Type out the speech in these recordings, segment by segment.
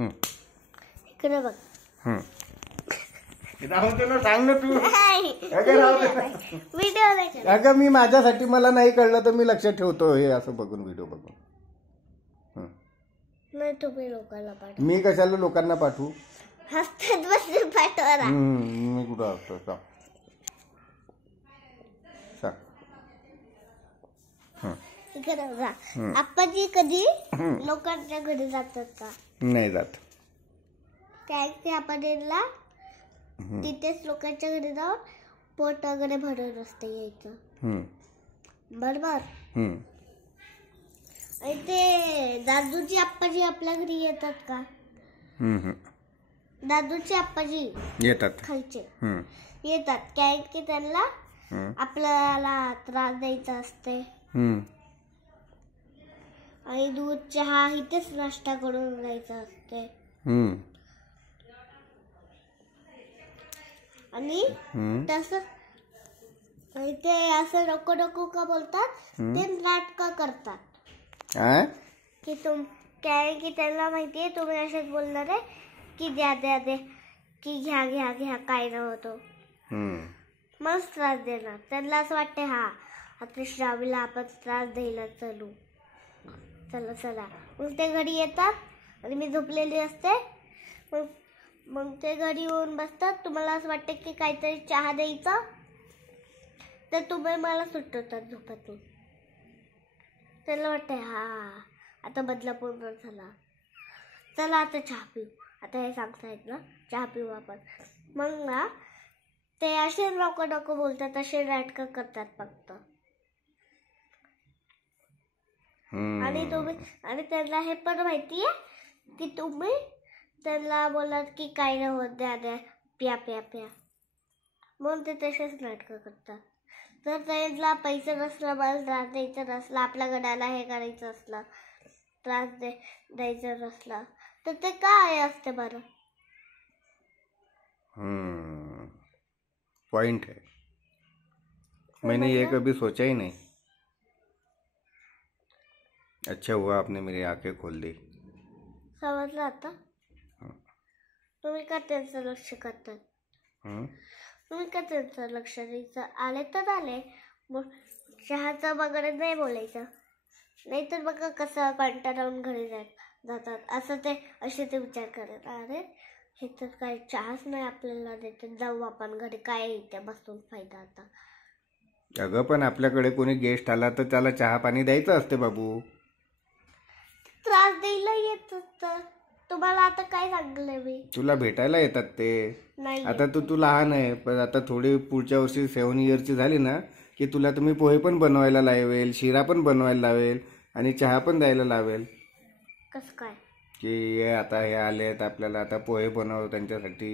इकडे बघ. राहू ना, सांग ना तू. व्हिडिओ नाही. अगं मी माझ्यासाठी मला नाही कळलं तर मी लक्षात ठेवतो हे असं बघून व्हिडिओ बघून. नाही तुम्ही लोकांना पाठवा. मी कशाला लोकांना पाठवू? हसतात बसून पाठवा. मी कुठं असतो सांग. इकडे बघा. आप्पाजी कधी लोकांच्या घरी जातात का? नाही जात. त्या आपणला तिथेच लोकांच्या घरी जाऊन पोट वगैरे भरून असते यायचं. बरोबर. आणि ते दादूची आप्पाजी आपल्या घरी येतात का? दादूचे आप्पाजी येतात. खालचे येतात. कारण की त्यांना आपल्याला त्रास द्यायचा असते. आणि दूध चहा इथेच नाश्ता करून जायचा असते. आणि तस ते असं नको नको का बोलतात? ते नाटक करतात की कारण की त्यांना माहितीये तुम्ही असेच बोलणार आहे की द्या द्या दे की घ्या घ्या घ्या काय नव्हतं. मग त्रास देणार. त्यांना असं वाटते हा आता श्रावीला आपण त्रास द्यायला चलू. चला चला. मग ते घरी येतात आणि मी झोपलेली असते. मग ते घरी येऊन बसतात. तुम्हाला असं वाटतं की काहीतरी चहा द्यायचा तर तुम्ही मला सुटवतात झोपेतून. त्याला वाटते हा आता बदला पूर्ण झाला. चला आता चहा पिऊ. आता हे सांगतायत ना चहा पिऊ आपण. मग ना ते असे नको नको बोलतात. असे नाटकं करतात फक्त. आणि त्यांना हे पण माहितीये की तुम्ही त्यांना बोलात की काय नाही होत द्या द्या प्या प्या प्या. म्हणून ते तसेच नाटकं करतात. जर त्यांना पैसे नसला मला त्रास द्यायचा नसला आपल्या गड्याला हे करायचं असलं त्रास द्यायचा नसला तर ते काय असते बरं? पॉइंट है. मैंने ये कभी सोचा ही नहीं. अच्छा हुआ आपने मेरी आंखें खोल दी. समजलं आता? तुम्ही का त्यांचं लक्ष करतात? तुम्ही का त्यांचं लक्ष द्यायचं? आले तर आले. मग चहाचं वगैरे नाही बोलायचं. नाहीतर बघा कसं कंटाळून घरी जातात. असं ते असे ते विचार करत अरे हे तर काही चहाच नाही आपल्याला देत. जाऊ आपण घरी काय इथे बसून फायदा आता. अगं पण आपल्याकडे कोणी गेस्ट आला तर त्याला चहा पाणी द्यायचं असते बाबू. त्रास द्यायला येत असतं. तुम्हाला आता काय सांगले मी? तुला भेटायला येतात ते. आता तू लहान आहे पण आता थोडी पुढच्या वर्षी 7 इयरची झाली ना की तुला तुम्ही पोहे पण बनवायला लावेल शिरा पण बनवायला लावेल आणि चहा पण द्यायला लावेल. कसं काय? की आता हे आलेत आपल्याला आता पोहे बनव त्यांच्यासाठी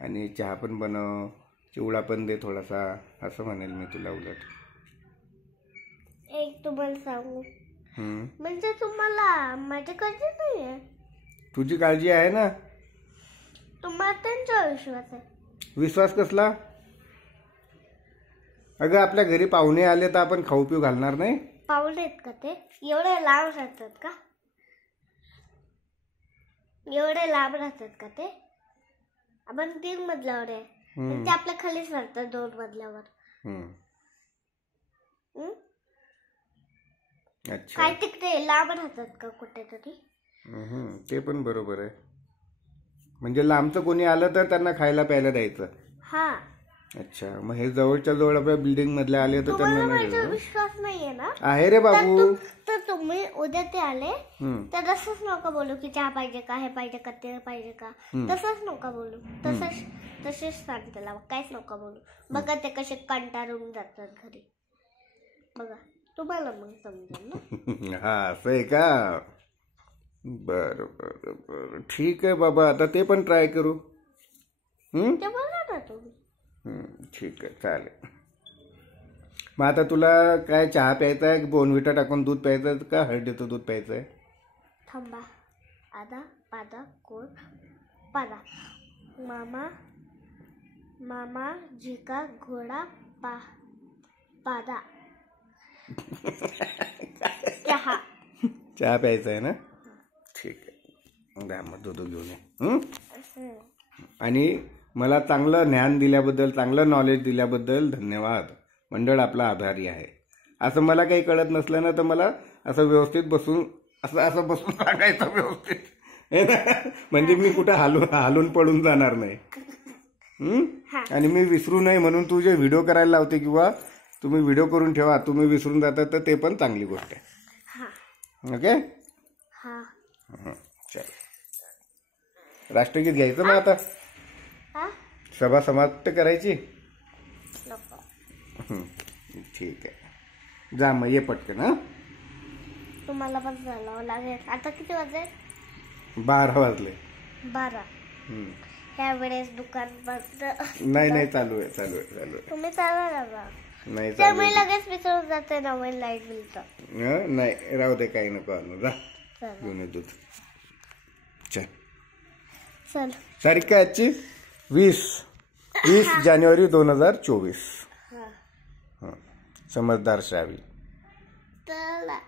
आणि चहा पण बनव चिवडा पण दे थोडासा असं म्हणेल मी तुला. उलट एक तुम्हाला सांगू म्हणजे तुम्हाला माझी काळजी नाही आहे. तुझी काळजी आहे ना. तुम्हाला त्यांचा विश्वास आहे. विश्वास कसला? अगं आपल्या घरी पाहुणे आले तर आपण खाऊ पिऊ घालणार नाही. पाहुणे आहेत का ते? एवढे लांब राहतात का? एवढे लांब राहतात का ते? आपण 3 मजल्यावर आहे. ते आपल्या खालीच राहतात 2 मजल्यावर. अच्छा काय तिकडे लांब राहतात का कुठेतरी? ते पण बरोबर आहे. म्हणजे लांबचं कोणी आलं तर त्यांना खायला प्यायला द्यायचं. हा. अच्छा मग हे जवळच्या जवळ आपल्या बिल्डिंग मधले आले तर त्यांना माझा विश्वास नाहीये ना. आहे रे बाबू. तर तुम्ही उद्या ते आले तर तसंच नका बोलू की चहा पाहिजे का हे पाहिजे का ते पाहिजे का. तसंच नका बोलू. तसेच सांग त्याला काहीच नका बोलू. बघा ते कसे कंटाळून जातात घरी. बघा तुम्हाला मग समजेल ना. हा असं आहे का? बरं बरं बरं ठीक आहे बाबा आता ते पण ट्राय करू. ते बोला ना तुम्ही. ठीक आहे चालेल. मग आता तुला काय चहा प्यायचा आहे बोर्नव्हिटा टाकून दूध प्यायचं आहे का हळदीचं दूध प्यायचं आहे? थांबा. आधा पादा कोण पादा मामा मामा झिका घोडा पादा चहा प्यायचा आहे ना. ठीक आहे द्या मग दूध घेऊन ये. आणि मला चांगलं ज्ञान दिल्याबद्दल, चांगलं नॉलेज दिल्याबद्दल धन्यवाद. मंडळ आपला आभारी आहे. असं मला काही कळत नसलं ना तर मला असं व्यवस्थित बसून असं बसून सांगायचं व्यवस्थित, म्हणजे मी कुठं हालून पडून जाणार नाही. आणि मी विसरू नये म्हणून तू जे व्हिडिओ करायला लावते किंवा तुम्ही व्हिडिओ करून ठेवा, तुम्ही विसरून जाता तर ते पण चांगली गोष्ट आहे. ओके. चल राष्ट्रगीत घ्यायचं मग आता. सभा समाप्त करायची. ठीक आहे, जा मग ये पटकन. तुम्हाला पण चालावं लागेल. आता किती वाजले? 12 वाजले. 12. ह्या वेळेस दुकान बंद. नाही चालू आहे. तुम्ही चालवा ना. नाही त्यामुळे लगेच विसरून जाते ना मोबाईल लाईट बिल तर. नाही राहू दे, काही नको आणू. जा घेऊन ये दूध. चल. तारीख काय आजची? 20 जानेवारी 2024. समजदार श्रावी. चला.